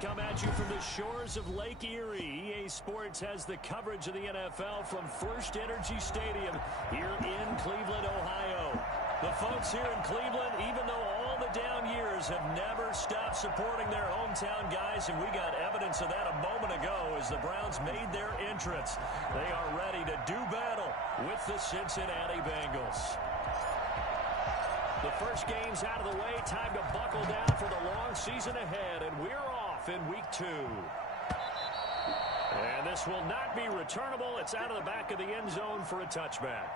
come at you from the shores of Lake Erie. EA Sports has the coverage of the NFL from First Energy Stadium here in Cleveland, Ohio. The folks here in Cleveland, even though all the down years, have never stopped supporting their hometown guys, and we got evidence of that a moment ago as the Browns made their entrance. They are ready to do battle with the Cincinnati Bengals. The first game's out of the way. Time to buckle down for the long season ahead, and we're off in week 2. And this will not be returnable. It's out of the back of the end zone for a touchback.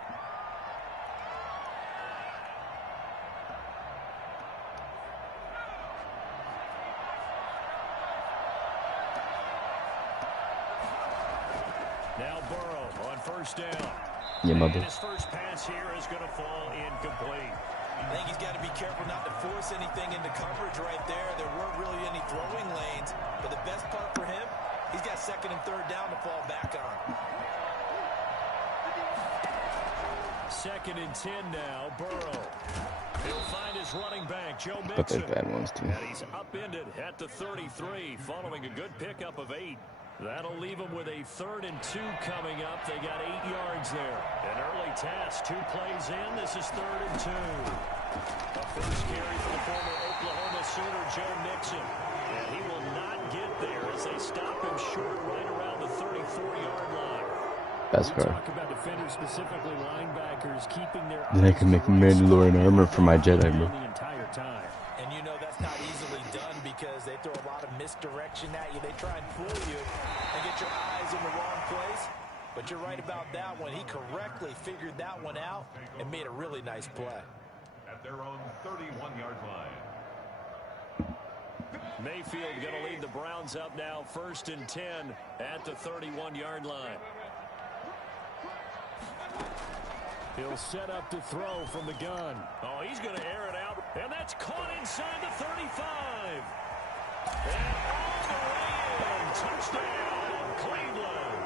Now Burrow on first down. Yeah, mother. His first pass here is going to fall incomplete. I think he's got to be careful not to force anything into coverage right there. There weren't really any throwing lanes, but the best part for him, he's got second and third down to fall back on. Second and 10 now, Burrow. He'll find his running back, Joe Mixon. But there's bad ones too. And he's upended at the 33, following a good pickup of 8. That'll leave them with a 3rd and 2 coming up. They got 8 yards there. An early task, 2 plays in. This is 3rd and 2. A first carry for the former Oklahoma Sooner, Joe Mixon. And he will not get there as they stop him short right around the 34-yard line. Best card. Talk about defenders, specifically linebackers, keeping their Then I can make Mandalorian armor for my Jedi, bro. the entire time. And you know that's not easily done because they throw a lot of misdirection at you. They try and fool you and get your eyes in the wrong place. But you're right about that one. He correctly figured that one out and made a really nice play. At their own 31-yard line. Mayfield going to lead the Browns up now, 1st and 10 at the 31-yard line. He'll set up to throw from the gun. Oh, he's going to air it out, and that's caught inside the 35. And all the way in, touchdown, Cleveland.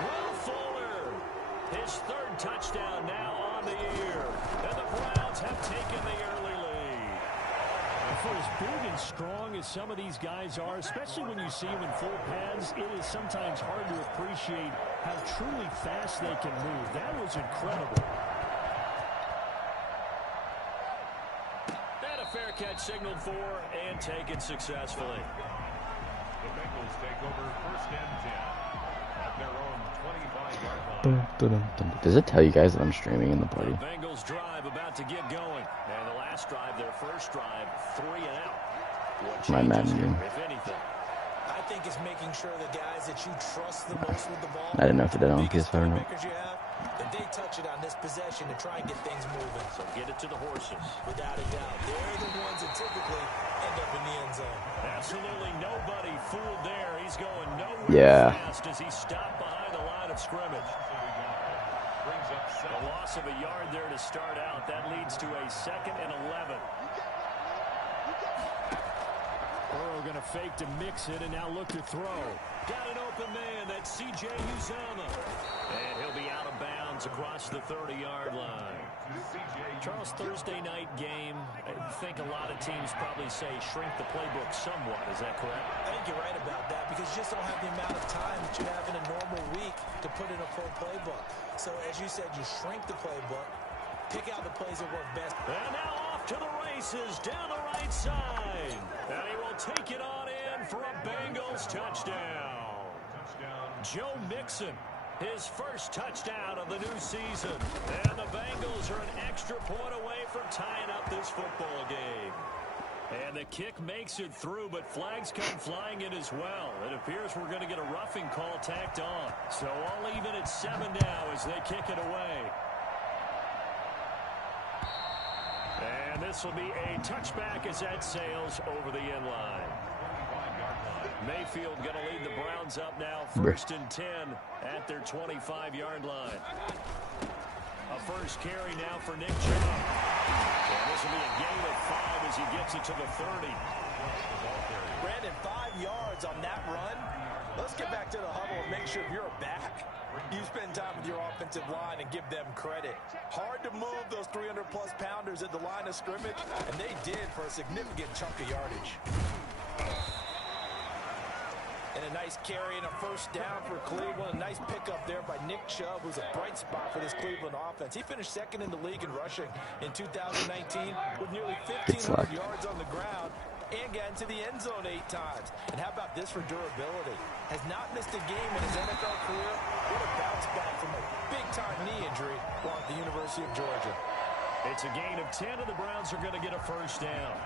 Will Fuller, his 3rd touchdown now on the year, and the Browns have taken the early lead. For as big and strong as some of these guys are, especially when you see them in full pads, it is sometimes hard to appreciate how truly fast they can move. That was incredible. And a fair catch signaled for and taken successfully. The Bengals take over 1st and 10 at their own 25-yard line. Does it tell you guys that I'm streaming in the party? The Bengals drive about to get going. And the last drive, their first drive, 3 and out. What My changes Madden here, game. if anything? I think it's making sure the guys that you trust the most with the ball, I didn't know if it did on biggest PS5 or not. playmakers you have, that they touch it on this possession to try and get things moving. So get it to the horses. Without a doubt, they're the ones that typically end up in the end zone. Absolutely nobody fooled there. He's going nowhere fast as he stopped behind the line of scrimmage. A loss of a yard there to start out. That leads to a 2nd and 11. Burrow going to fake to mix it and now look to throw. Got an open man. That's C.J. Uzomah. And he'll be out of bounds across the 30-yard line. Charles, Thursday night game, I think a lot of teams probably say shrink the playbook somewhat. Is that correct? I think you're right about that because you just don't have the amount of time that you have in a normal week to put in a full playbook. So as you said, you shrink the playbook, pick out the plays that work best. And now off to the races down the right side. And he will take it on in for a Bengals touchdown. Joe Mixon, his first touchdown of the new season. And the Bengals are an extra point away from tying up this football game. And the kick makes it through, but flags come flying in as well. It appears we're going to get a roughing call tacked on. So all even at 7 now as they kick it away. And this will be a touchback as that sails over the end line. Mayfield going to lead the Browns up now, 1st and 10 at their 25-yard line. A first carry now for Nick Chubb. And this will be a gain of 5 as he gets it to the 30. Brandon, 5 yards on that run. Let's get back to the huddle and make sure if you're a back, you spend time with your offensive line and give them credit. Hard to move those 300-plus pounders at the line of scrimmage, and they did for a significant chunk of yardage. And a nice carry and a first down for Cleveland. A nice pickup there by Nick Chubb, who's a bright spot for this Cleveland offense. He finished second in the league in rushing in 2019 with nearly 1,500 yards on the ground and got into the end zone 8 times. And how about this for durability? Has not missed a game in his NFL career. What a bounce back from a big-time knee injury while at the University of Georgia. It's a gain of 10, and the Browns are going to get a first down.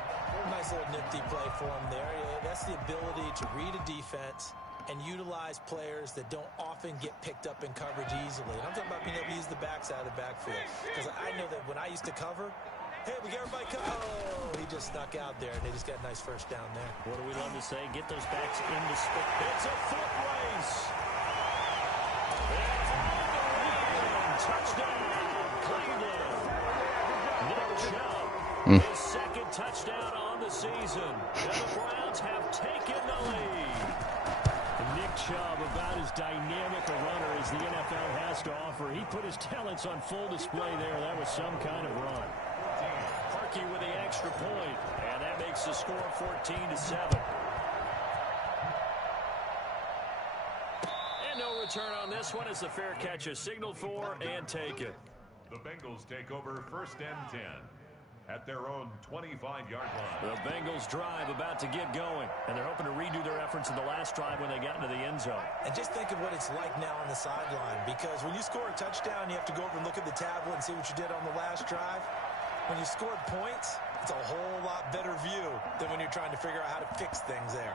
Nice little nifty play for him there. Yeah, that's the ability to read a defense and utilize players that don't often get picked up in coverage easily. And I'm talking about being able to use the backside of the backfield. Because I know that when I used to cover, hey, we got everybody covered. Oh, he just snuck out there, and they just got a nice first down there. What do we love to say? Get those backs into space. It's a foot race. It's on the win. Touchdown, Cleveland. Nick Chubb, his second touchdown on the season. And the Browns have taken the lead. Nick Chubb, about as dynamic a runner as the NFL has to offer. He put his talents on full display there. That was some kind of run. Harkey with the extra point, and that makes the score 14-7. And no return on this one as the fair catch is signaled for and taken. The Bengals take over first and 10 at their own 25-yard line. The Bengals drive about to get going, and they're hoping to redo their efforts in the last drive when they got into the end zone. And just think of what it's like now on the sideline, because when you score a touchdown, you have to go over and look at the tablet and see what you did on the last drive. When you scored points, it's a whole lot better view than when you're trying to figure out how to fix things there.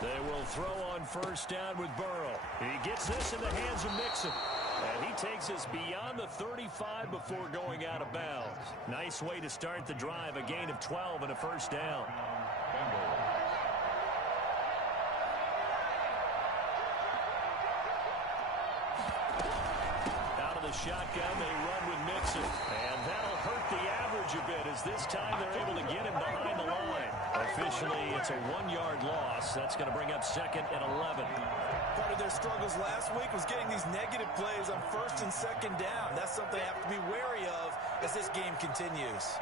They will throw on first down with Burrow. He gets this in the hands of Mixon. And he takes us beyond the 35 before going out of bounds. Nice way to start the drive. A gain of 12 and a first down. Out of the shotgun, they run with Mixon. And that'll hurt the average a bit as this time they're able to get him behind the line. Officially, it's a 1-yard loss. That's going to bring up second and 11. Part of their struggles last week was getting these negative plays on first and second down. That's something they have to be wary of as this game continues.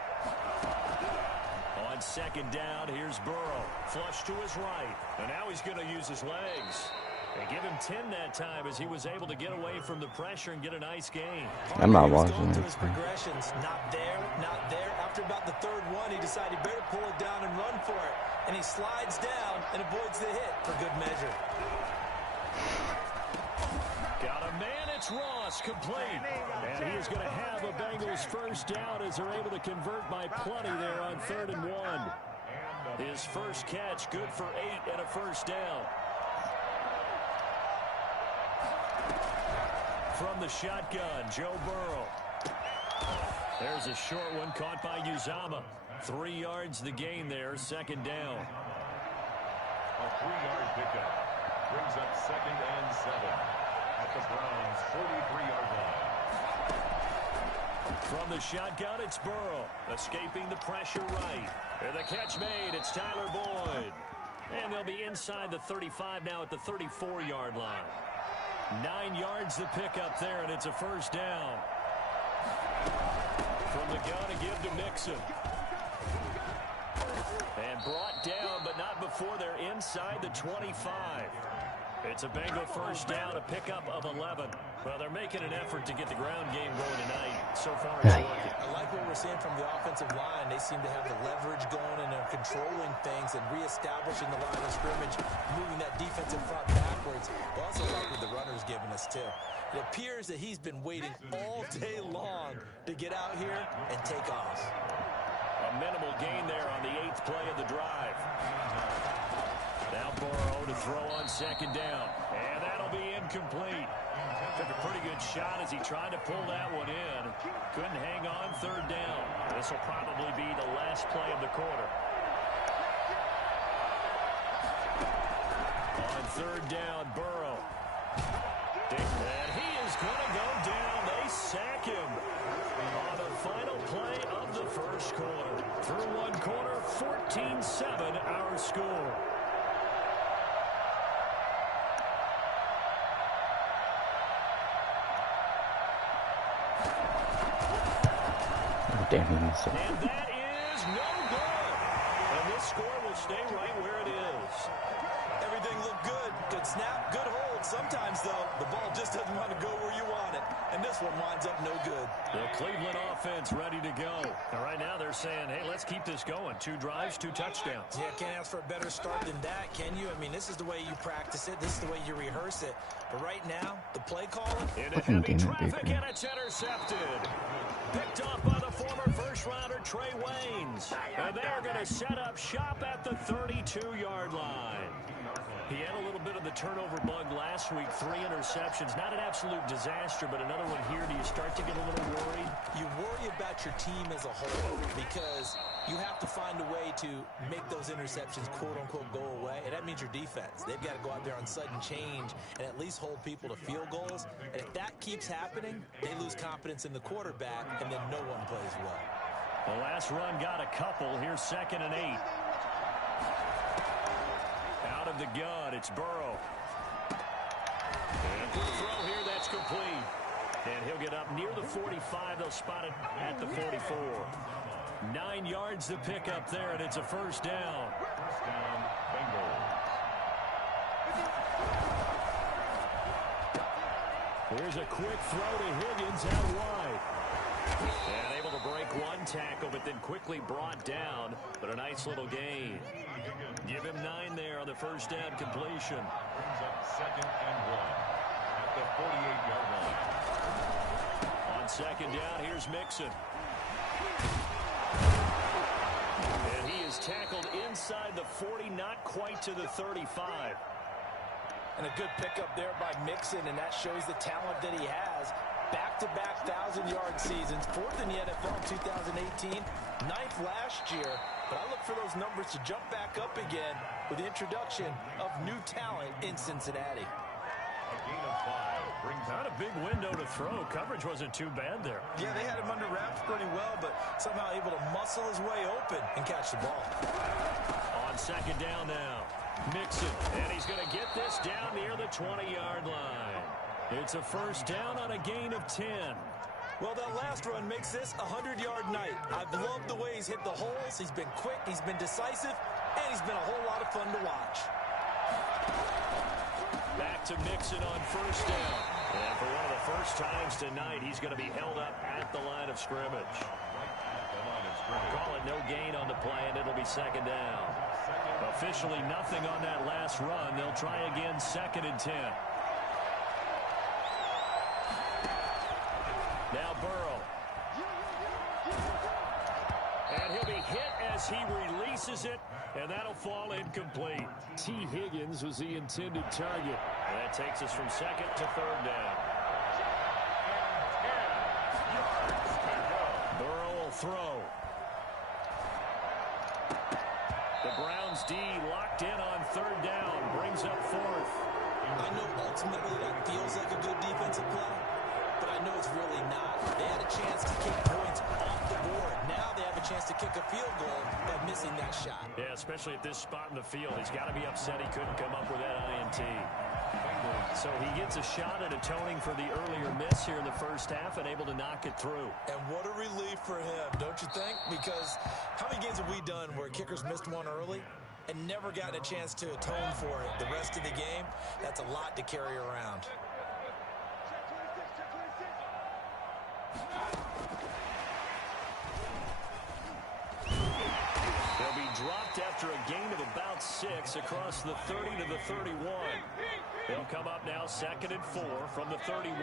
On second down, here's Burrow. Flush to his right. And now he's going to use his legs. They give him 10 that time as he was able to get away from the pressure and get a nice gain. I'm not watching going it. through his progressions. Not there, not there. After about the third one, he decided he better pull it down and run for it. And he slides down and avoids the hit for good measure. Got a man, it's Ross, complete. And he is going to have a Bengals first down as they're able to convert by plenty there on 3rd and 1. His first catch, good for 8 and a first down. From the shotgun, Joe Burrow. There's a short one caught by Uzama. 3 yards the gain there, second down. A 3-yard pickup brings up 2nd and 7 at the Browns' 43-yard line. From the shotgun, it's Burrow, escaping the pressure right. And the catch made, it's Tyler Boyd. And they'll be inside the 35 now at the 34-yard line. 9 yards to pick up there, and it's a first down. From the gun to give to Mixon. And brought down, but not before they're inside the 25. It's a Bengal first down, a pickup of 11. Well, they're making an effort to get the ground game going tonight. So far, it's working. I like what we're seeing from the offensive line. They seem to have the leverage going, and they're controlling things and reestablishing the line of scrimmage, moving that defensive front backwards. But also like what the runner's giving us, too. It appears that he's been waiting all day long to get out here and take off. A minimal gain there on the 8th play of the drive. Now Burrow to throw on second down. And that'll be incomplete. Took a pretty good shot as he tried to pull that one in. Couldn't hang on 3rd down. This will probably be the last play of the quarter. On 3rd down, Burrow. And he is going to go down. They sack him on the final play of the first quarter. Through one quarter, 14-7 our score. Damn, he missed it. And that the score will stay right where it is. Everything looked good. Good snap, good hold. Sometimes, though, the ball just doesn't want to go where you want it. And this one winds up no good. The Cleveland offense ready to go. And right now they're saying, hey, let's keep this going. 2 drives, 2 touchdowns. Yeah, can't ask for a better start than that, can you? I mean, this is the way you practice it. This is the way you rehearse it. But right now, the play calling. Into heavy traffic, and it's intercepted. Picked off by the former first-rounder Trey Waynes. And they're going to set up shop at the 32-yard line. He had a little bit of the turnover bug last week, 3 interceptions. Not an absolute disaster, but another one here. Do you start to get a little worried? You worry about your team as a whole because you have to find a way to make those interceptions, quote-unquote, go away. And that means your defense. They've got to go out there on sudden change and at least hold people to field goals. And if that keeps happening, they lose confidence in the quarterback, and then no one plays well. The last run got a couple. Here's 2nd and 8. Out of the gun, it's Burrow. And for the throw here, that's complete. And he'll get up near the 45. They'll spot it at the 44. 9 yards to pick up there, and it's a first down. First down, Bengals. Here's a quick throw to Higgins out wide. And able to break one tackle, but then quickly brought down. But a nice little gain. Give him 9 there on the first down completion. Brings up 2nd and 1 at the 48-yard line. On 2nd down, here's Mixon. And he is tackled inside the 40, not quite to the 35. And a good pickup there by Mixon, and that shows the talent that he has. Back-to-back 1,000-yard seasons, 4th in the NFL in 2018, 9th last year. But I look for those numbers to jump back up again with the introduction of new talent in Cincinnati. A gain of 5 brings Not a big window to throw. Coverage wasn't too bad there. Yeah, they had him under wraps pretty well, but somehow able to muscle his way open and catch the ball. On 2nd down now, Mixon, and he's going to get this down near the 20-yard line. It's a first down on a gain of 10. Well, that last run makes this a 100-yard night. I've loved the way he's hit the holes. He's been quick, he's been decisive, and he's been a whole lot of fun to watch. Back to Mixon on first down. And for one of the first times tonight, he's going to be held up at the line of scrimmage. Call it no gain on the play, and it'll be 2nd down. Officially nothing on that last run. They'll try again 2nd and 10. Now Burrow. And he'll be hit as he releases it, and that'll fall incomplete. T. Higgins was the intended target. And that takes us from 2nd to 3rd down. Burrow will throw. The Browns D locked in on 3rd down, brings up 4th. I know ultimately that feels like a good defensive play, but I know it's really not. They had a chance to kick points off the board. Now they have a chance to kick a field goal by missing that shot. Yeah, especially at this spot in the field. He's got to be upset he couldn't come up with that INT. So he gets a shot at atoning for the earlier miss here in the first half and able to knock it through. And what a relief for him, don't you think? Because how many games have we done where kickers missed one early and never gotten a chance to atone for it the rest of the game? That's a lot to carry around. They'll be dropped after a gain of about 6 across the 30 to the 31. They'll come up now 2nd and 4 from the 31.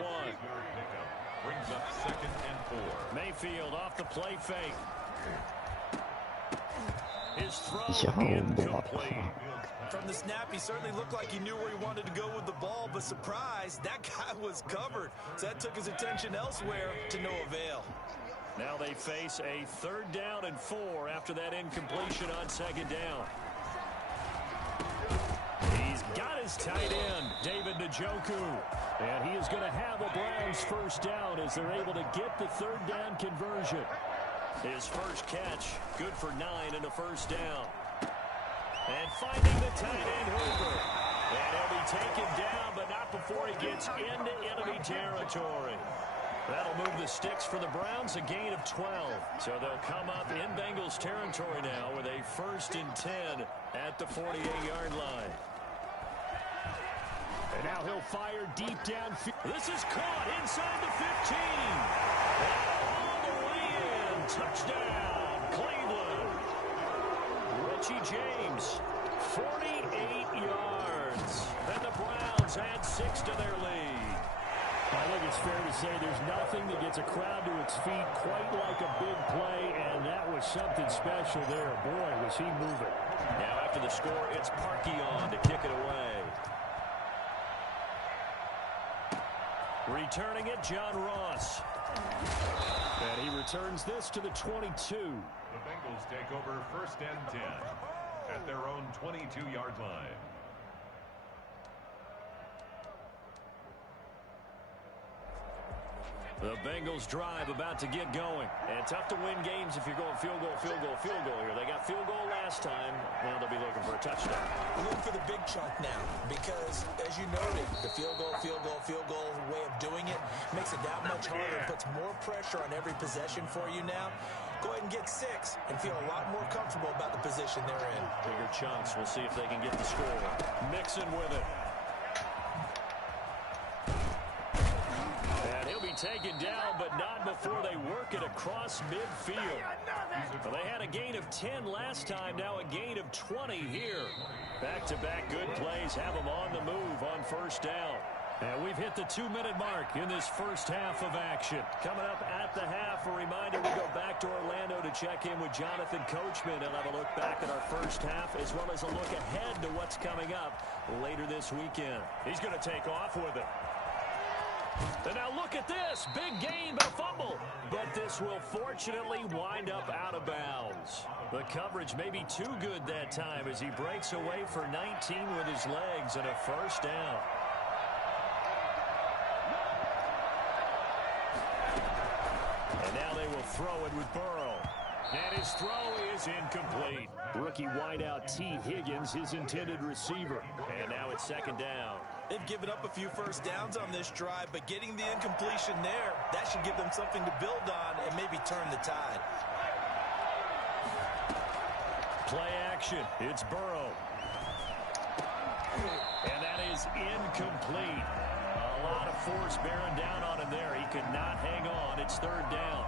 Brings up 2nd and 4. Mayfield off the play fake. His throw incomplete. From the snap, he certainly looked like he knew where he wanted to go with the ball, but surprise, that guy was covered. So that took his attention elsewhere to no avail. Now they face a 3rd down and 4 after that incompletion on 2nd down. He's got his tight end, David Njoku. And he is going to have a Browns first down as they're able to get the 3rd down conversion. His first catch, good for 9 and a first down. And finding the tight end Hooper. And he'll be taken down, but not before he gets into enemy territory. That'll move the sticks for the Browns, a gain of 12. So they'll come up in Bengals territory now with a 1st and 10 at the 48-yard line. And now he'll fire deep downfield. This is caught inside the 15. And all the way in. Touchdown, Cleveland. Richie James, 48 yards. And the Browns add 6 to their lead. I think it's fair to say there's nothing that gets a crowd to its feet quite like a big play, and that was something special there. Boy, was he moving. Now after the score, it's Parkey on to kick it away. Returning it, John Ross. And he returns this to the 22. The Bengals take over 1st and 10 at their own 22-yard line. The Bengals drive about to get going. And tough to win games if you're going field goal, field goal, field goal here. They got field goal last time. Now they'll be looking for a touchdown. Looking for the big chunk now because, as you noted, the field goal way of doing it makes it that much harder. Puts more pressure on every possession for you now. Go ahead and get 6 and feel a lot more comfortable about the position they're in. Bigger chunks. We'll see if they can get the score. Mixon with it. Taken down, but not before they work it across midfield. Well, they had a gain of 10 last time, now a gain of 20 here. Back-to-back good plays have them on the move on 1st down. And we've hit the 2-minute mark in this first half of action. Coming up at the half, a reminder we go back to Orlando to check in with Jonathan Coachman and have a look back at our first half as well as a look ahead to what's coming up later this weekend. He's going to take off with it. And now look at this. Big gain, but a fumble. But this will fortunately wind up out of bounds. The coverage may be too good that time as he breaks away for 19 with his legs and a 1st down. And now they will throw it with Burrow. And his throw is incomplete. Rookie wideout T. Higgins, his intended receiver. And now it's 2nd down. They've given up a few 1st downs on this drive, but getting the incompletion there, that should give them something to build on and maybe turn the tide. Play action. It's Burrow. And that is incomplete. A lot of force bearing down on him there. He could not hang on. It's 3rd down.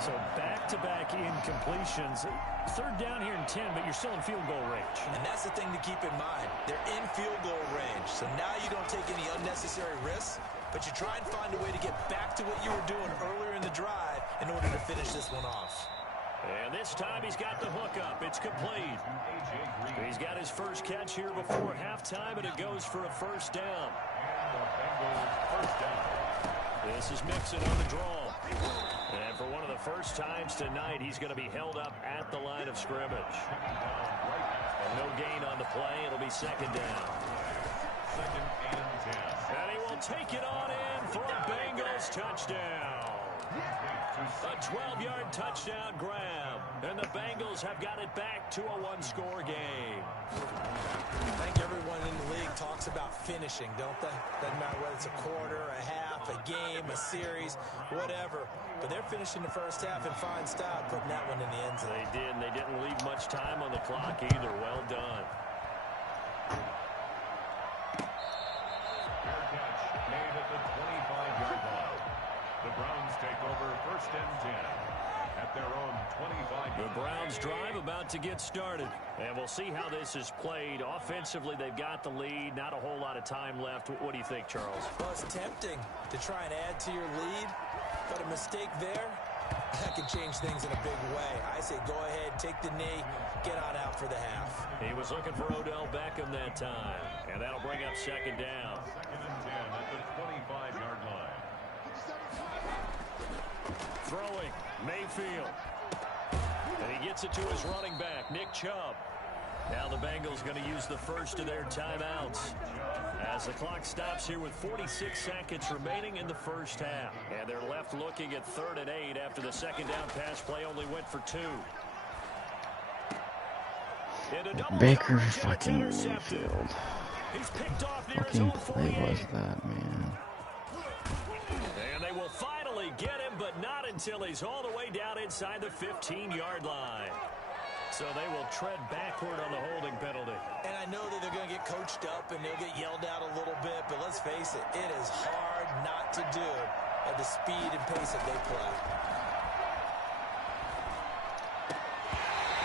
So back-to-back incompletions. 3rd down here in 10, but you're still in field goal range. And that's the thing to keep in mind. They're in field goal range. So now you don't take any unnecessary risks, but you try and find a way to get back to what you were doing earlier in the drive in order to finish this one off. And this time he's got the hook up. It's complete. He's got his first catch here before halftime, and it goes for a 1st down. This is Mixon on the draw. And for one of the first times tonight, he's going to be held up at the line of scrimmage. And no gain on the play. It'll be 2nd down. 2nd and 10. And he will take it on in for a Bengals touchdown. A 12-yard touchdown grab. And the Bengals have got it back to a 1-score game. I think everyone in the league talks about finishing, don't they? Doesn't matter whether it's a quarter, a half, a game, a series, whatever. But they're finishing the first half in fine style, putting that one in the end zone. They did, and they didn't leave much time on the clock either. Well done. Fair catch made at the 25-yard line. The Browns take over 1st and 10 at their own 25. The Browns drive about to get started. And we'll see how this is played. Offensively, they've got the lead. Not a whole lot of time left. What do you think, Charles? Well, it's tempting to try and add to your lead, but a mistake there, that can change things in a big way. I say go ahead, take the knee, get on out for the half. He was looking for Odell Beckham that time. And that'll bring up 2nd down. 2nd and 10 at the 25-yard line. Throwing, Mayfield. And he gets it to his running back, Nick Chubb. Now the Bengals going to use the first of their timeouts as the clock stops here with 46 seconds remaining in the first half. And they're left looking at 3rd and 8 after the 2nd down pass play only went for 2. Baker fucking Mayfield. He's picked off near his Fucking own play 48. was that, man? And they will finally get until he's all the way down inside the 15-yard line. So they will tread backward on the holding penalty. And I know that they're going to get coached up and they'll get yelled at a little bit, but let's face it, it is hard not to do at the speed and pace that they play.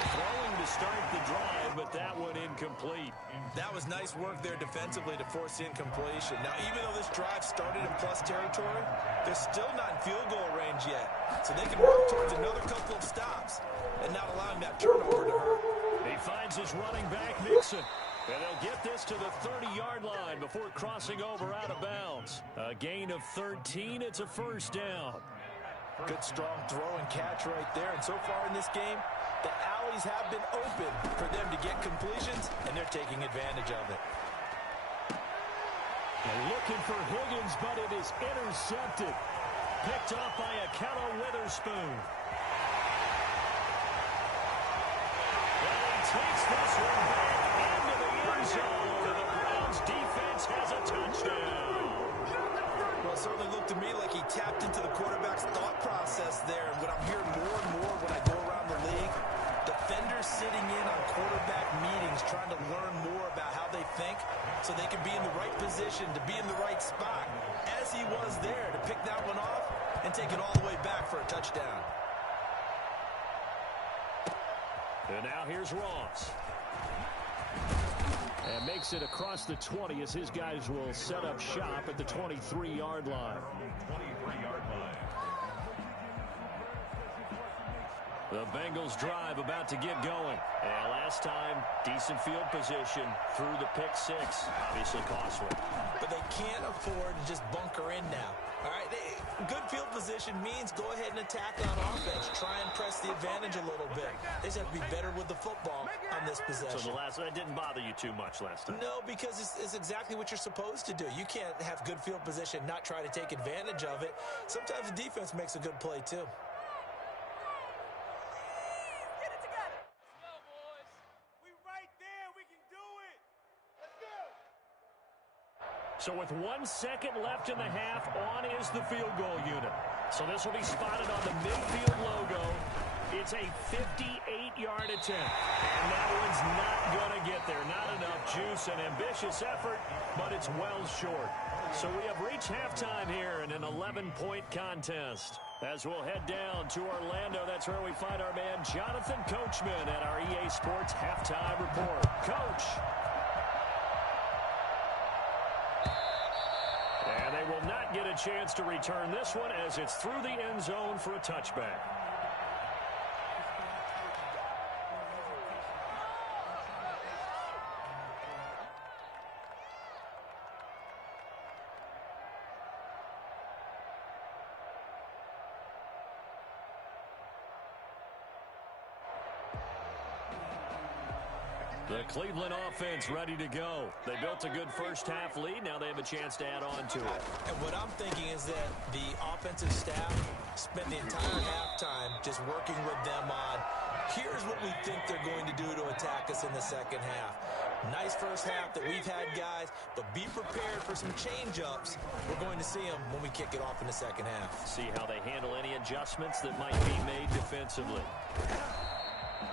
Throwing to start the drive, but that one incomplete. That was nice work there defensively to force incompletion. Now, even though this drive started in plus territory, they're still not in field goal range yet. So they can work towards another couple of stops and not allowing that turnover to hurt. He finds his running back, Mixon. And they'll get this to the 30-yard line before crossing over out of bounds. A gain of 13. It's a first down. Good, strong throw and catch right there. And so far in this game, the alleys have been open for them to get completions, and they're taking advantage of it. And looking for Higgins, but it is intercepted. Picked off by Akello Witherspoon. And he takes this one back into the end zone. And the Browns defense has a touchdown. Well, it certainly looked to me like he tapped into the quarterback's thought process there. And what I'm hearing more and more when I go around the league, defenders sitting in on quarterback meetings trying to learn more about how they think so they can be in the right position, to be in the right spot, as he was there, to pick that one off and take it all the way back for a touchdown. And now here's Ross. And makes it across the 20 as his guys will set up shop at the 23-yard line. 23-yard line. The Bengals drive about to get going. And last time, decent field position through the pick six. Obviously costly. But they can't afford to just bunker in now. All right, good field position means go ahead and attack on offense. Try and press the advantage a little bit. They just have to be better with the football on this possession. So that didn't bother you too much last time? No, because it's exactly what you're supposed to do. You can't have good field position, not try to take advantage of it. Sometimes the defense makes a good play, too. So with 1 second left in the half, on is the field goal unit. So this will be spotted on the midfield logo. It's a 58-yard attempt. And that one's not going to get there. Not enough juice and ambitious effort, but it's well short. So we have reached halftime here in an 11-point contest. As we'll head down to Orlando, that's where we find our man Jonathan Coachman at our EA Sports Halftime Report. Coach. And they will not get a chance to return this one as it's through the end zone for a touchback. The Cleveland offense ready to go. They built a good first-half lead. Now they have a chance to add on to it. And what I'm thinking is that the offensive staff spent the entire halftime just working with them on, here's what we think they're going to do to attack us in the second half. Nice first half that we've had, guys, but be prepared for some change-ups. We're going to see them when we kick it off in the second half. See how they handle any adjustments that might be made defensively.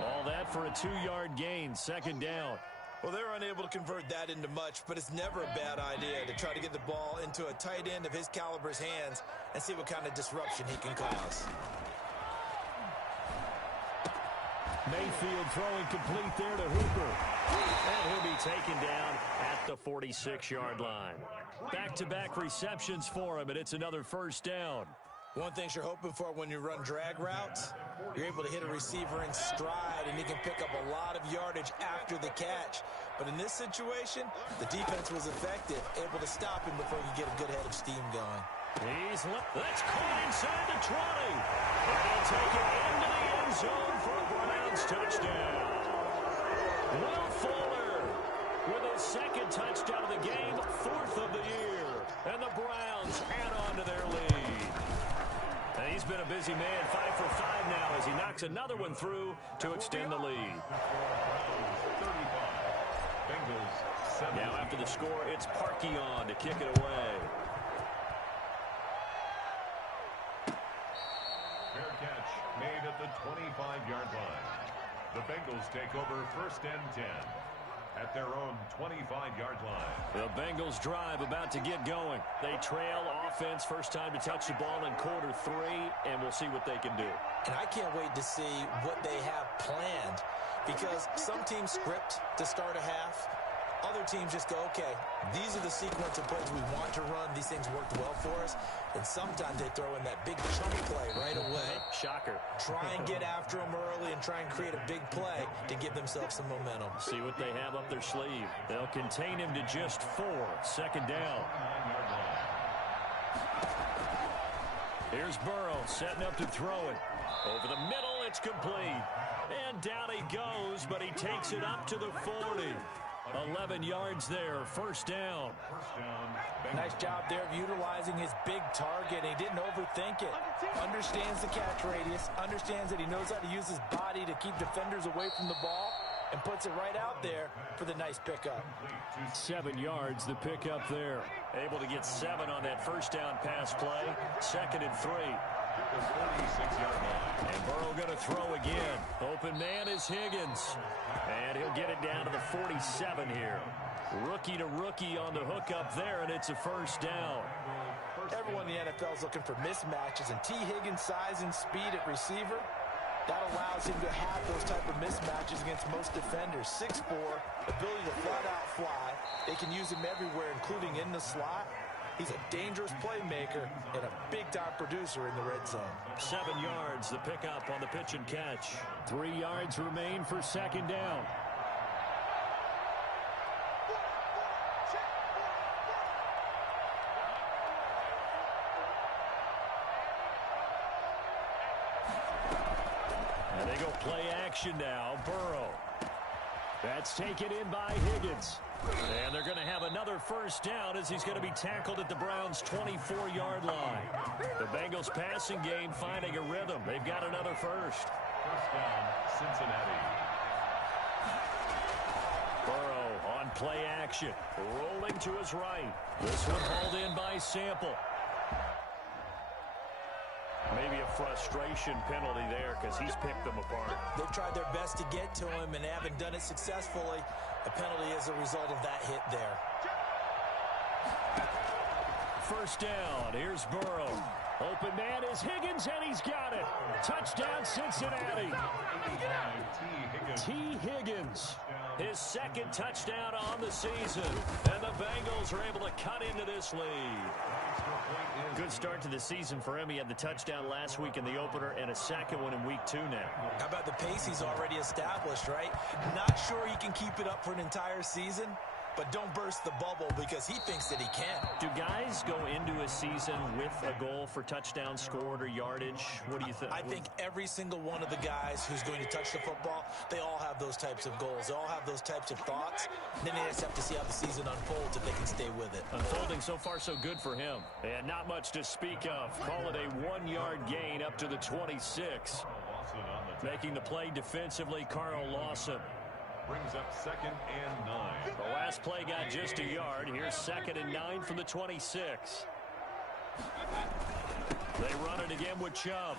All that for a 2-yard gain, second down. Well, they're unable to convert that into much, but it's never a bad idea to try to get the ball into a tight end of his caliber's hands and see what kind of disruption he can cause. Mayfield throwing complete there to Hooper. And he'll be taken down at the 46-yard line. Back-to-back receptions for him, and it's another first down. One thing you're hoping for when you run drag routes, you're able to hit a receiver in stride, and he can pick up a lot of yardage after the catch. But in this situation, the defense was effective, able to stop him before he could get a good head of steam going. That's caught inside the 20. And he'll take it into the end zone for a Browns touchdown. Will Fuller with his second touchdown of the game, 4th of the year. And the Browns add on to their lead. And he's been a busy man, 5 for 5 now as he knocks another one through to extend the lead. Now after the score, it's Parkey on to kick it away. at the 25-yard line. The Bengals take over 1st and 10 at their own 25-yard line. The Bengals drive about to get going. They trail offense, first time to touch the ball in quarter 3, and we'll see what they can do. And I can't wait to see what they have planned, because some teams script to start a half. Other teams just go, okay, these are the sequence of plays we want to run. These things worked well for us. And sometimes they throw in that big chunk play right away. Shocker. Try and get after them early and try and create a big play to give themselves some momentum. See what they have up their sleeve. They'll contain him to just 4. 2nd down. Here's Burrow setting up to throw it. Over the middle, it's complete. And down he goes, but he takes it up to the 40. 11 yards there, 1st down. Nice job there of utilizing his big target. He didn't overthink it. Understands the catch radius, understands that he knows how to use his body to keep defenders away from the ball, and puts it right out there for the nice pickup. 7 yards, the pickup there. Able to get 7 on that 1st down pass play. 2nd and 3. And Burrow going to throw again. Open man is Higgins. And he'll get it down to the 47 here. Rookie to rookie on the hookup there, and it's a 1st down. Everyone in the NFL is looking for mismatches, and T. Higgins' size and speed at receiver, that allows him to have those type of mismatches against most defenders. 6'4", ability to flat-out fly. They can use him everywhere, including in the slot. He's a dangerous playmaker and a big-time producer in the red zone. 7 yards, the pickup on the pitch and catch. 3 yards remain for 2nd down. And they go play action now. Burrow. That's taken in by Higgins. And they're going to have another 1st down as he's going to be tackled at the Browns' 24-yard line. The Bengals passing game finding a rhythm. They've got another 1st. 1st down, Cincinnati. Burrow on play action. Rolling to his right. This one hauled in by Sample. Maybe a frustration penalty there because he's picked them apart. They've tried their best to get to him and haven't done it successfully. A penalty as a result of that hit there. 1st down. Here's Burrow. Open man is Higgins, and he's got it. Touchdown, Cincinnati. T. Higgins. His 2nd touchdown on the season. And the Bengals are able to cut into this lead. Good start to the season for him. He had the touchdown last week in the opener and a 2nd one in week 2 now. How about the pace he's already established, right? Not sure he can keep it up for an entire season, but don't burst the bubble because he thinks that he can. Do guys go into a season with a goal for touchdowns scored or yardage? What do you think? I think every single one of the guys who's going to touch the football, they all have those types of goals. They all have those types of thoughts. Then they just have to see how the season unfolds if they can stay with it. Unfolding so far so good for him. And not much to speak of. Call it a 1-yard gain up to the 26. Making the play defensively, Carl Lawson. Brings up 2nd and 9. The last play got just a yard. Here's 2nd and 9 from the 26. They run it again with Chubb.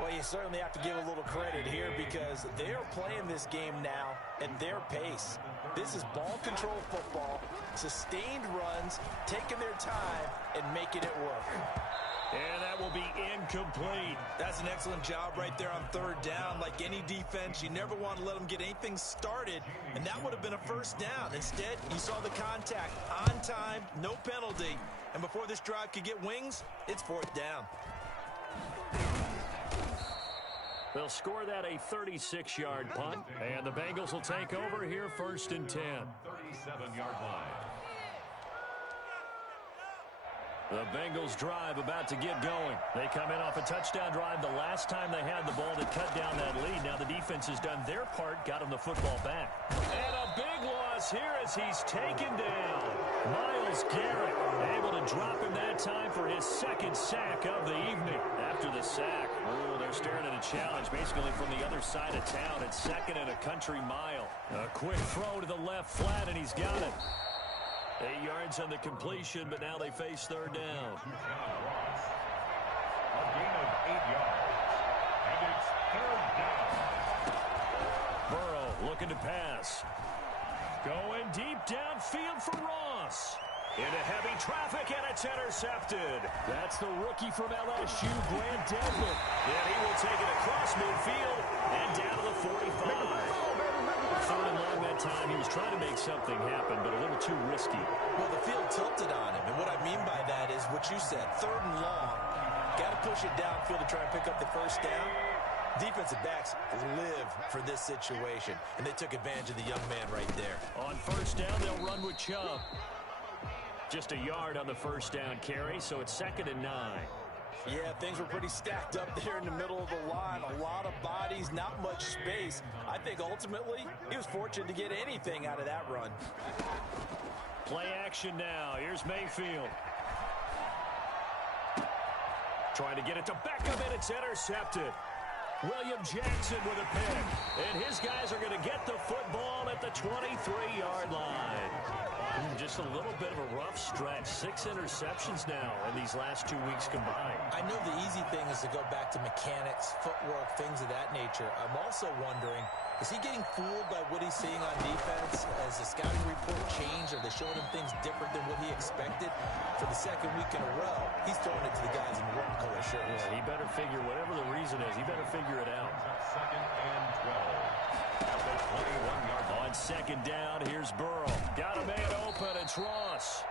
Well, you certainly have to give a little credit here because they are playing this game now at their pace. This is ball control football, sustained runs, taking their time, and making it work. And that will be incomplete. That's an excellent job right there on 3rd down. Like any defense, you never want to let them get anything started, and that would have been a 1st down. Instead, you saw the contact on time, no penalty, and before this drive could get wings, it's 4th down. They'll score that a 36-yard punt, and the Bengals will take over here 1st and 10. 37-yard line. The Bengals drive about to get going. They come in off a touchdown drive the last time they had the ball that cut down that lead. Now the defense has done their part, got them the football back. And a big loss here as he's taken down. Myles Garrett able to drop him that time for his 2nd sack of the evening. After the sack, they're staring at a challenge basically from the other side of town. It's 2nd and a country mile. A quick throw to the left flat, and he's got it. 8 yards on the completion, but now they face 3rd down. A gain of 8 yards. And it's 3rd down. Burrow looking to pass. Going deep downfield for Ross. Into heavy traffic, and it's intercepted. That's the rookie from LSU, Grant Delpit. And he will take it across midfield and down to the 45. 3rd and long that time. He was trying to make something happen, but a little too risky. Well, the field tilted on him, and what I mean by that is what you said, 3rd and long. Got to push it downfield to try and pick up the first down. Defensive backs live for this situation, and they took advantage of the young man right there. On 1st down, they'll run with Chubb. Just a yard on the 1st down carry, so it's 2nd and 9. Yeah, things were pretty stacked up there in the middle of the line. A lot of bodies, not much space. I think ultimately he was fortunate to get anything out of that run. Play action now. Here's Mayfield. Trying to get it to Beckham, and it's intercepted. William Jackson with a pick. And his guys are going to get the football at the 23-yard line. Just a little bit of a rough stretch. 6 interceptions now in these last 2 weeks combined. I know the easy thing is to go back to mechanics, footwork, things of that nature. I'm also wondering, is he getting fooled by what he's seeing on defense? Has the scouting report changed? Are they showing him things different than what he expected? For the 2nd week in a row, he's throwing it to the guys in the red color shirts. Yeah, he better figure, whatever the reason is, he better figure it out. 2nd and 12. At the 21-yard line. On 2nd down, here's Burrow. Got a man open, it's Ross.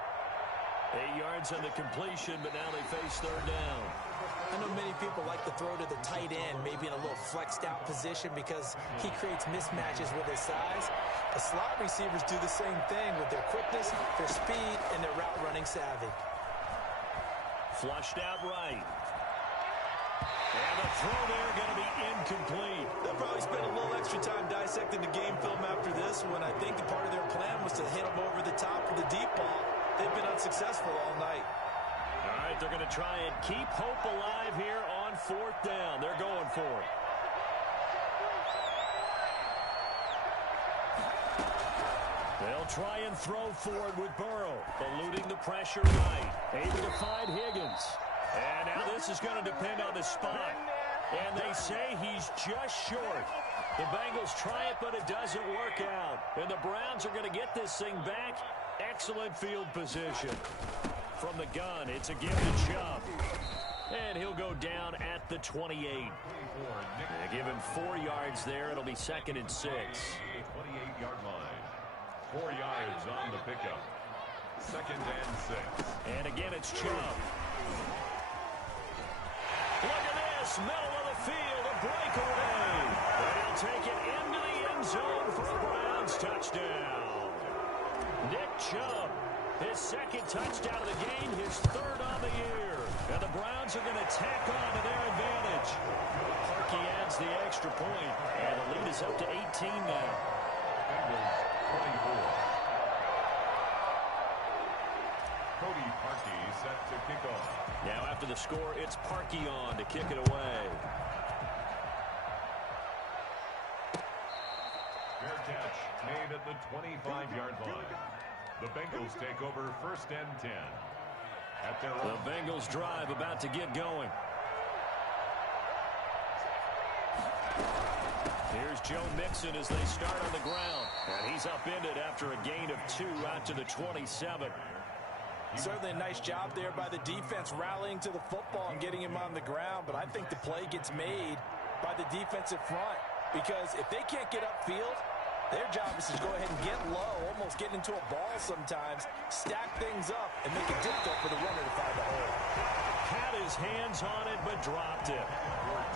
8 yards on the completion, but now they face 3rd down. I know many people like to throw to the tight end, maybe in a little flexed out position because he creates mismatches with his size. The slot receivers do the same thing with their quickness, their speed, and their route running savvy. Flushed out right. And the throw there going to be incomplete. They'll probably spend a little extra time dissecting the game film after this one. I think the part of their plan was to hit them over the top with the deep ball. They've been unsuccessful all night. All right, they're going to try and keep hope alive here on 4th down. They're going for it. They'll try and throw forward with Burrow, eluding the pressure right. Able to find Higgins. And now this is going to depend on the spot. And they say he's just short. The Bengals try it, but it doesn't work out. And the Browns are going to get this thing back. Excellent field position. From the gun, it's a give to Chubb. And he'll go down at the 28. They give him 4 yards there. It'll be 2nd and 6. 28-yard line. 4 yards on the pickup. 2nd and 6. And again, it's Chubb. Look at this, middle of the field, a breakaway. And he'll take it into the end zone for a Browns touchdown. Nick Chubb, his 2nd touchdown of the game, his 3rd on the year. And the Browns are going to tack on to their advantage. Parkey adds the extra point, and the lead is up to 18 now. Bengals 24. Cody Parkey set to kick off. Now after the score, it's Parkey on to kick it away. Fair catch made at the 25-yard line. The Bengals take over 1st and 10. At their own. The Bengals drive about to get going. Here's Joe Mixon as they start on the ground. And he's upended after a gain of 2 out to the 27. Certainly a nice job there by the defense rallying to the football and getting him on the ground, but I think the play gets made by the defensive front because if they can't get upfield, their job is to go ahead and get low, almost get into a ball sometimes, stack things up, and make it difficult for the runner to find a hole. Had his hands on it, but dropped it.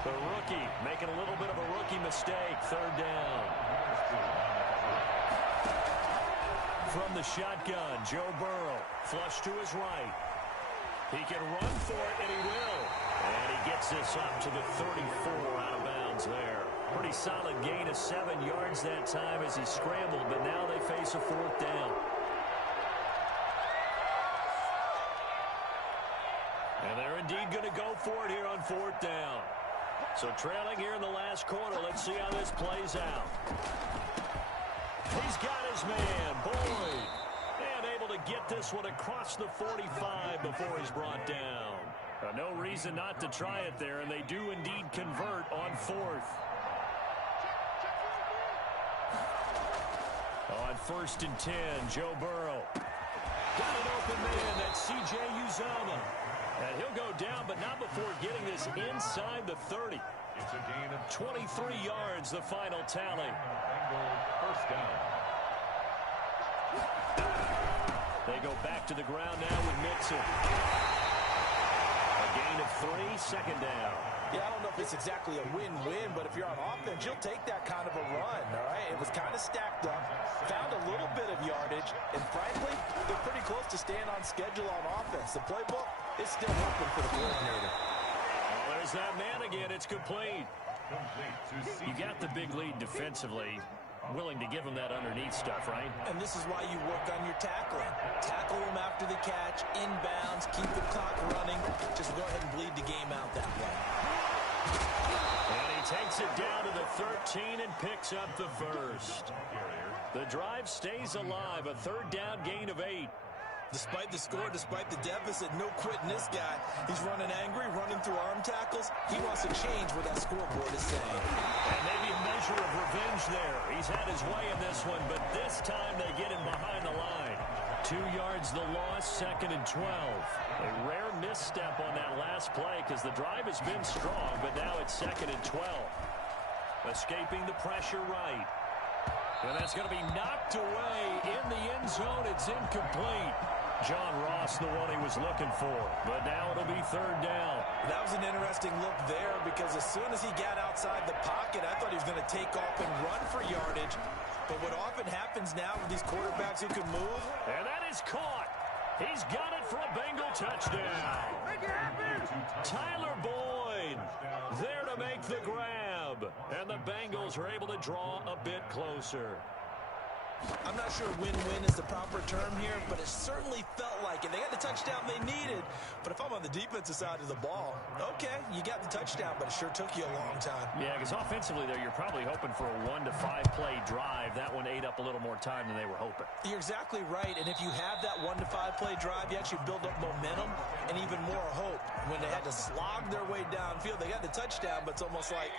The rookie making a little bit of a rookie mistake, 3rd down. From the shotgun, Joe Burrow, flush to his right. He can run for it, and he will. And he gets this up to the 34 out of bounds there. Pretty solid gain of 7 yards that time as he scrambled, but now they face a 4th down. And they're indeed going to go for it here on 4th down. So trailing here in the last quarter, let's see how this plays out. He's got his man, Boyd. And able to get this one across the 45 before he's brought down. No reason not to try it there, and they do indeed convert on 4th. On 1st and 10, Joe Burrow. Got an open man, that's C.J. Uzomah. And he'll go down, but not before getting this inside the 30. It's a gain of 23 yards, the final tally. First down. They go back to the ground now with Mixon. A gain of 3, second down. Yeah, I don't know if it's exactly a win-win, but if you're on offense, you'll take that kind of a run, all right? It was kind of stacked up, found a little bit of yardage, and frankly, they're pretty close to staying on schedule on offense. The playbook is still open for the coordinator. Well, there's that man again. It's complete. You got the big lead defensively. Willing to give him that underneath stuff, right? And this is why you work on your tackling. Tackle him after the catch, inbounds, keep the clock running. Just go ahead and bleed the game out that way. And he takes it down to the 13 and picks up the first. The drive stays alive. A 3rd down gain of 8. Despite the score, despite the deficit, no quitting this guy. He's running angry, running through arm tackles. He wants to change what that scoreboard is saying. And maybe a measure of revenge there. He's had his way in this one, but this time they get him behind the line. 2 yards the loss, 2nd and 12. A rare misstep on that last play because the drive has been strong, but now it's 2nd and 12. Escaping the pressure right. And that's going to be knocked away in the end zone. It's incomplete. John Ross, the one he was looking for. But now it'll be 3rd down. That was an interesting look there because as soon as he got outside the pocket, I thought he was going to take off and run for yardage. But what often happens now with these quarterbacks who can move. And that is caught. He's got it for a Bengal touchdown. Tyler Boyd there to make the grab. And the Bengals are able to draw a bit closer. I'm not sure win-win is the proper term here, but it certainly felt like it. They got the touchdown they needed, but if I'm on the defensive side of the ball, okay, you got the touchdown, but it sure took you a long time. Yeah, because offensively there, you're probably hoping for a 1 to 5 play drive. That one ate up a little more time than they were hoping. You're exactly right, and if you have that 1 to 5 play drive, you actually build up momentum and even more hope. When they had to slog their way downfield, they got the touchdown, but it's almost like,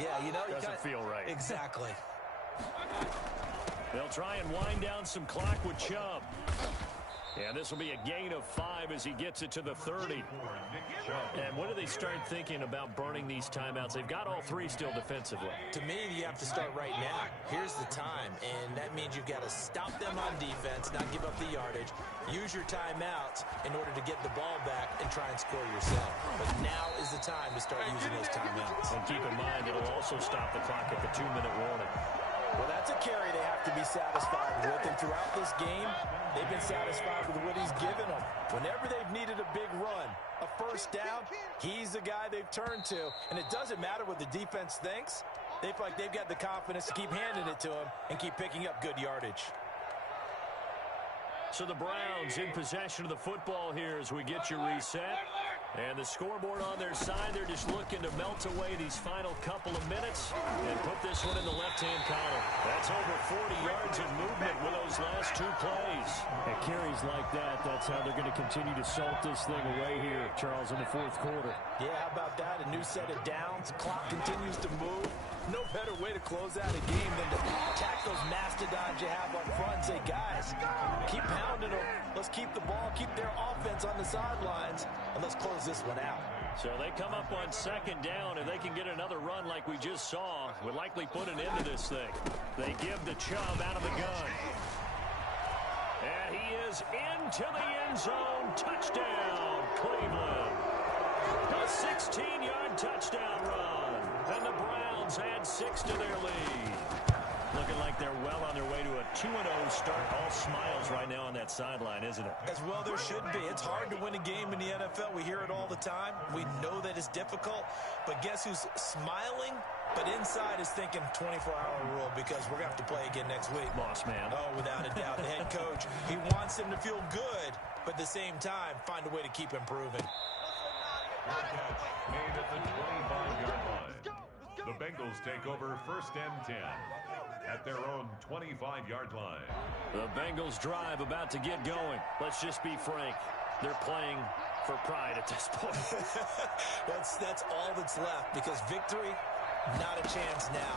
yeah, you know. Doesn't feel right. Exactly. They'll try and wind down some clock with Chubb. And this will be a gain of 5 as he gets it to the 30. And when do they start thinking about burning these timeouts? They've got all 3 still defensively. To me, you have to start right now. Here's the time, and that means you've got to stop them on defense, not give up the yardage. Use your timeouts in order to get the ball back and try and score yourself. But now is the time to start using those timeouts. And keep in mind, it'll also stop the clock at the 2-minute warning. Well, that's a carry they have to be satisfied with. And throughout this game, they've been satisfied with what he's given them. Whenever they've needed a big run, a first down, he's the guy they've turned to. And it doesn't matter what the defense thinks. They feel like they've got the confidence to keep handing it to him and keep picking up good yardage. So the Browns in possession of the football here as we get your reset. And the scoreboard on their side, they're just looking to melt away these final couple of minutes and put this one in the left-hand column. That's over 40 yards of movement with those last 2 plays. At carries like that, that's how they're going to continue to salt this thing away here, Charles, in the 4th quarter. Yeah, how about that? A new set of downs. Clock continues to move. No better way to close out a game than to attack those mastodons you have up front and say, guys, keep pounding them. Let's keep the ball, keep their offense on the sidelines, and let's close this one out. So they come up on 2nd down, and they can get another run like we just saw. Would likely put an end to this thing. They give the Chubb out of the gun. And he is into the end zone. Touchdown, Cleveland. A 16-yard touchdown run. And the Browns add 6 to their lead. Looking like they're well on their way to a 2-0 start. All smiles right now on that sideline, isn't it? As well there should be. It's hard to win a game in the NFL. We hear it all the time. We know that it's difficult. But guess who's smiling? But inside is thinking 24-hour rule because we're going to have to play again next week. Boss man. Oh, without a doubt. The head coach, he wants him to feel good, but at the same time, find a way to keep improving. Catch made at the 25-yard line. The Bengals take over 1st and 10 at their own 25-yard line. The Bengals drive about to get going. Let's just be frank. They're playing for pride at this point. That's all that's left, because victory, not a chance now.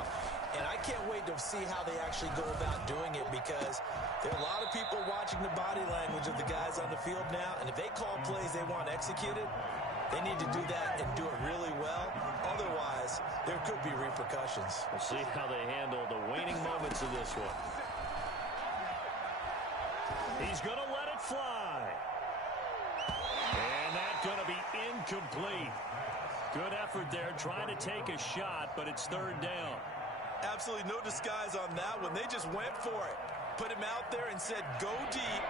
And I can't wait to see how they actually go about doing it, because there are a lot of people watching the body language of the guys on the field now, and if they call plays they want executed, they need to do that and do it really well. Otherwise, there could be repercussions. We'll see how they handle the waning moments of this one. He's going to let it fly. And that's going to be incomplete. Good effort there, trying to take a shot, but it's third down. Absolutely no disguise on that one. They just went for it. Put him out there and said, go deep.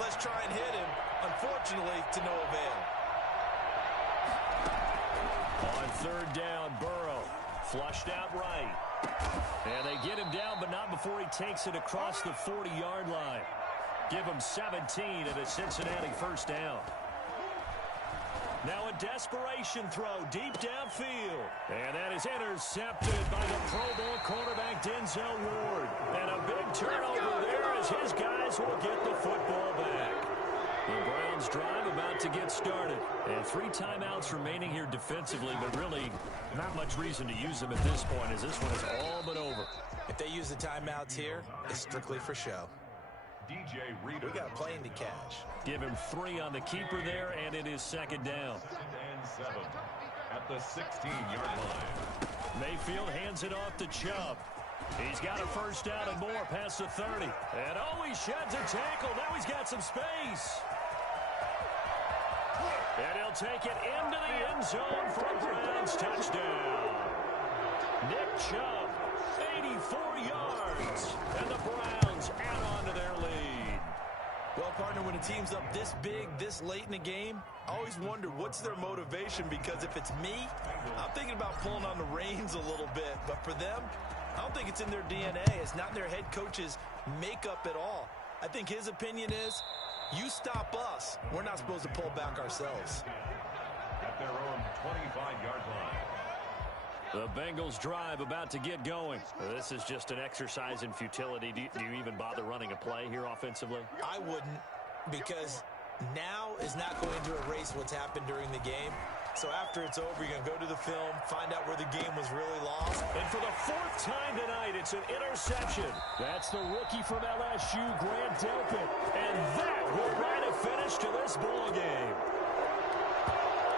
Let's try and hit him. Unfortunately, to no avail. On third down, Burrow flushed out right. And they get him down, but not before he takes it across the 40-yard line. Give him 17 at a Cincinnati first down. Now a desperation throw deep downfield. And that is intercepted by the Pro Bowl cornerback Denzel Ward. And a big turnover there as his guys will get the football back. The Browns drive about to get started. And 3 timeouts remaining here defensively, but really not much reason to use them at this point, as this one is all but over. If they use the timeouts here, it's strictly for show. DJ Reader. We got a plane to catch. Give him 3 on the keeper there, and it is second down. And 7 at the 16-yard line. Mayfield hands it off to Chubb. He's got a first down and more past the 30. And oh, he sheds a tackle. Now he's got some space. And he'll take it into the end zone for a Browns touchdown. Nick Chubb, 84 yards. And the Browns add on to their lead. Well, partner, when a team's up this big, this late in the game, I always wonder what's their motivation, because if it's me, I'm thinking about pulling on the reins a little bit. But for them, I don't think it's in their DNA. It's not in their head coach's makeup at all. I think his opinion is, you stop us, we're not supposed to pull back ourselves. At their own 25-yard line. The Bengals drive about to get going. This is just an exercise in futility. Do you even bother running a play here offensively? I wouldn't, because now is not going to erase what's happened during the game. So after it's over, you're going to go to the film, find out where the game was really lost. And for the 4th time tonight, it's an interception. That's the rookie from LSU, Grant Delpit. And that will write a finish to this ball game.